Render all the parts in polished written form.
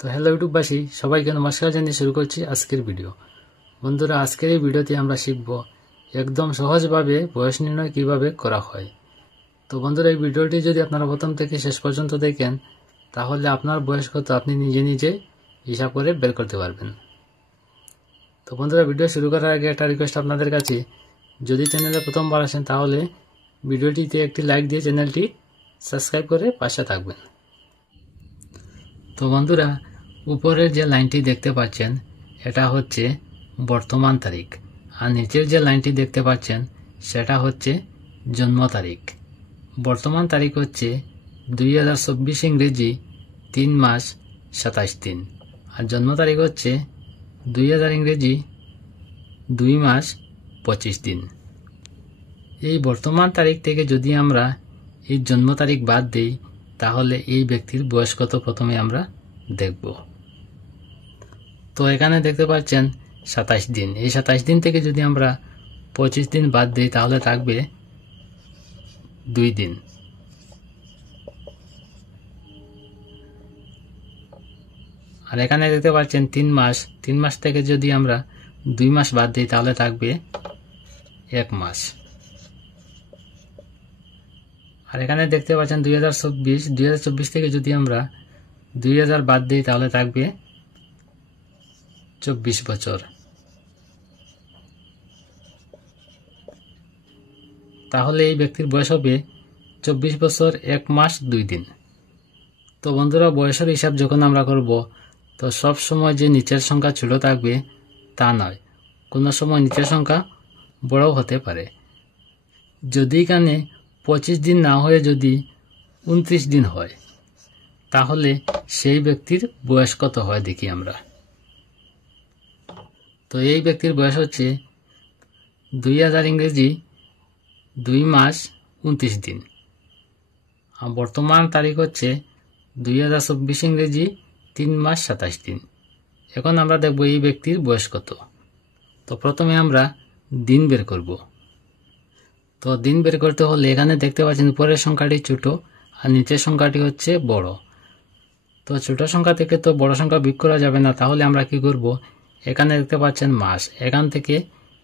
তো হ্যালো ইউটিউববাসী, সবাইকে নমস্কার জানিয়ে শুরু করছি আজকের ভিডিও। বন্ধুরা, আজকের এই ভিডিওতে আমরা শিখব একদম সহজভাবে বয়স নির্ণয় কিভাবে করা হয়। তো বন্ধুরা, এই ভিডিওটি যদি আপনারা প্রথম থেকে শেষ পর্যন্ত দেখেন তাহলে আপনার বয়স কত আপনি নিজে নিজে হিসাব করে বের করতে পারবেন। তো বন্ধুরা, ভিডিও শুরু করার আগে একটা রিকোয়েস্ট আপনাদের কাছে, যদি চ্যানেলে প্রথমবার আসেন তাহলে ভিডিওটিতে একটি লাইক দিয়ে চ্যানেলটি সাবস্ক্রাইব করে পাশে থাকবেন। তো বন্ধুরা, উপরের যে লাইনটি দেখতে পাচ্ছেন এটা হচ্ছে বর্তমান তারিখ, আর নিচের যে লাইনটি দেখতে পাচ্ছেন সেটা হচ্ছে জন্ম তারিখ। বর্তমান তারিখ হচ্ছে 2024 ইংরেজি 3 মাস 27 দিন, আর জন্ম তারিখ হচ্ছে 2000 ইংরেজি 2 মাস 25 দিন। এই বর্তমান তারিখ থেকে যদি আমরা এই জন্ম তারিখ বাদ দিই তাহলে এই ব্যক্তির বয়স কত প্রথমে আমরা দেখব। তো এখানে দেখতে পাচ্ছেন 27 দিন। এই 27 দিন থেকে যদি আমরা 25 দিন বাদ দিই তাহলে থাকবে 2 দিন। আর এখানে দেখতে পাচ্ছেন 3 মাস। 3 মাস থেকে যদি আমরা 2 মাস বাদ দিই তাহলে থাকবে 1 মাস। আর এখানে দেখতে পাচ্ছেন 2024 থেকে যদি আমরা 2000 বাদ দিই তাহলে থাকবে 24 বছর। তাহলে এই ব্যক্তির বয়স হবে 24 বছর 1 মাস 2 দিন। তো বন্ধুরা, বয়সের হিসাব যখন আমরা করব তো সব সময় যে নিচের সংখ্যা ছোট থাকবে তা নয়, কোনো সময় নিচের সংখ্যা বড়ও হতে পারে। যদি এখানে 25 দিন না হয়ে যদি 29 দিন হয় তাহলে সেই ব্যক্তির বয়স কত হয় দেখি আমরা। তো এই ব্যক্তির বয়স হচ্ছে 2000 ইংরেজি 2 মাস 29 দিন, আর বর্তমান তারিখ হচ্ছে 2024 ইংরেজি 3 মাস 27 দিন। এখন আমরা দেখব এই ব্যক্তির বয়স কত। তো প্রথমে আমরা দিন বের করব। তো দিন বের করতে হলে এখানে দেখতে পাচ্ছেন উপরের সংখ্যাটি ছোট আর নিচের সংখ্যাটি হচ্ছে বড়। তো ছোট সংখ্যা থেকে তো বড় সংখ্যা বিয়োগ করা যাবে না, তাহলে আমরা কি করব, এখানে দেখতে পাচ্ছেন মাস, এখান থেকে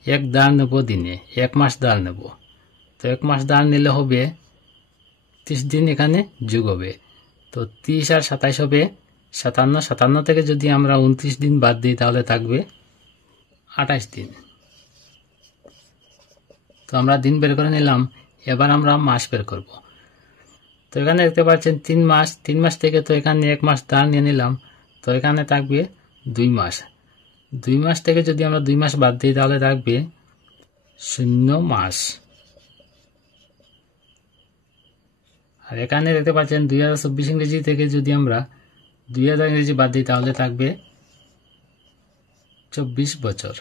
1 দাঁড় নেব দিনে, 1 মাস দাঁড় নেব। তো 1 মাস দাঁড় নিলে হবে 30 দিন, এখানে যোগ হবে। তো 30 আর 27 হবে 57। 57 থেকে যদি আমরা 29 দিন বাদ দিই তাহলে থাকবে 28 দিন। তো আমরা দিন বের করে নিলাম, এবার আমরা মাস বের করব। তো এখানে দেখতে পাচ্ছেন 3 মাস। 3 মাস থেকে তো এখানে 1 মাস দাঁড় নিয়ে নিলাম, তো এখানে থাকবে 2 মাস। 2 মাস থেকে যদি আমরা 2 মাস বাদ দিই তাহলে থাকবে 0 মাস। আর এখানে দেখতে পাচ্ছেন 2024 ইংরেজি থেকে যদি আমরা 2000 ইংরেজি বাদ দিই তাহলে থাকবে 24 বছর।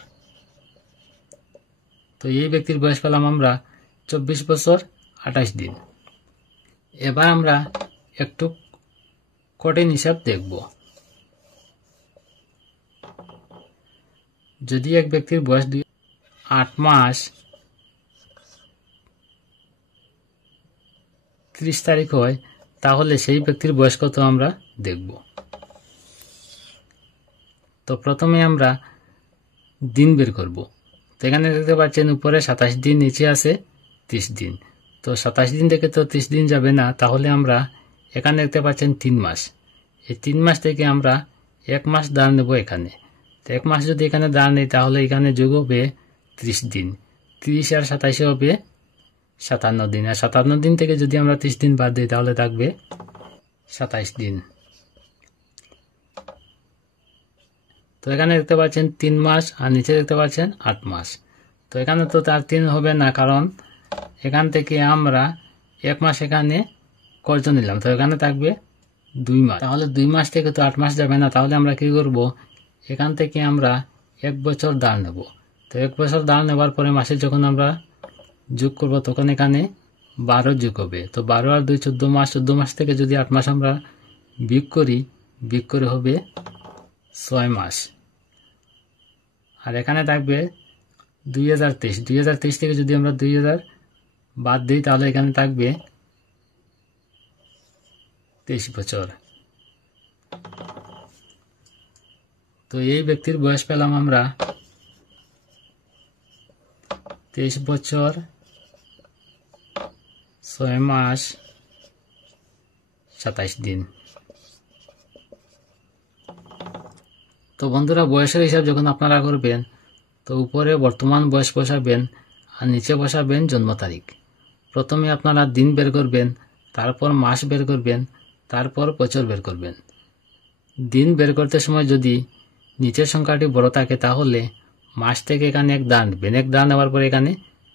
তো এই ব্যক্তির বয়স পেলাম আমরা 24 বছর 28 দিন। এবার আমরা একটু কঠিন হিসাব দেখব। যদি এক ব্যক্তির বয়স 8 মাস 30 তারিখ হয় তাহলে সেই ব্যক্তির বয়স কত আমরা দেখব। তো প্রথমে আমরা দিন বের করব। তো এখানে দেখতে পাচ্ছেন উপরে 27 দিন, নিচে আছে 30 দিন। তো 27 দিন থেকে তো 30 দিন যাবে না, তাহলে আমরা এখানে দেখতে পাচ্ছেন 3 মাস। এই 3 মাস থেকে আমরা 1 মাস দাঁড় নেব এখানে। তো 1 মাস যদি এখানে দাঁড় নেই তাহলে এখানে যোগ হবে 30 দিন। 30 আর 27 হবে 57 দিন, আর 57 দিন থেকে যদি আমরা 30 দিন বাদ দিই তাহলে থাকবে 27 দিন। তো এখানে দেখতে পাচ্ছেন 3 মাস আর নিচে দেখতে পাচ্ছেন 8 মাস। তো এখানে তো তার 3 হবে না, কারণ এখান থেকে আমরা 1 মাস এখানে কর্য নিলাম, তো এখানে থাকবে 2 মাস। তাহলে 2 মাস থেকে তো 8 মাস যাবে না, তাহলে আমরা কি করব, এখান থেকে আমরা 1 বছর দাঁড় নেব। তো 1 বছর দাঁড় নেবার পরে মাসে যখন আমরা যোগ করব তখন এখানে 12 যোগ হবে। তো 12 আর 2 14 মাস। 14 মাস থেকে যদি 8 মাস আমরা বিয়োগ করি, বিয়োগ করে হবে 6 মাস। আর এখানে থাকবে 2023। 2023 থেকে যদি আমরা 2000 বাদ দিই তাহলে এখানে থাকবে 23 বছর। তো এই ব্যক্তির বয়স পেলাম আমরা 23 বছর 6 মাস 27 দিন। তো বন্ধুরা, বয়সের হিসাব যখন আপনারা করবেন তো উপরে বর্তমান বয়স বসাবেন আর নিচে বসাবেন জন্ম তারিখ। প্রথমে আপনারা দিন বের করবেন, তারপর মাস বের করবেন, তারপর বছর বের করবেন। দিন বের করতে সময় যদি নিচের সংখ্যাটি বড় থাকে তাহলে মাস থেকে এখানে 1 দাগ নেবেন, 1 দাগ নেওয়ার পরে এখানে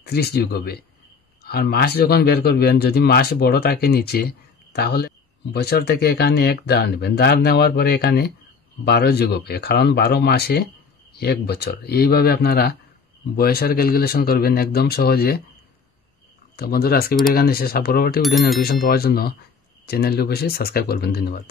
30 যোগ হবে। আর মাস যখন বের করবেন যদি মাস বড় থাকে নিচে তাহলে বছর থেকে এখানে 1 দাগ নেবেন, দাগ নেওয়ার পরে এখানে 12 যোগ হবে, কারণ 12 মাসে 1 বছর। এইভাবে আপনারা বয়সের ক্যালকুলেশন করবেন একদম সহজে। তো বন্ধুরা, আজকে ভিডিও এখানে শেষ। পরবর্তী ভিডিও নোটিফিকেশন পাওয়ার জন্য চ্যানেলটি অবশ্যই সাবস্ক্রাইব করবেন। ধন্যবাদ।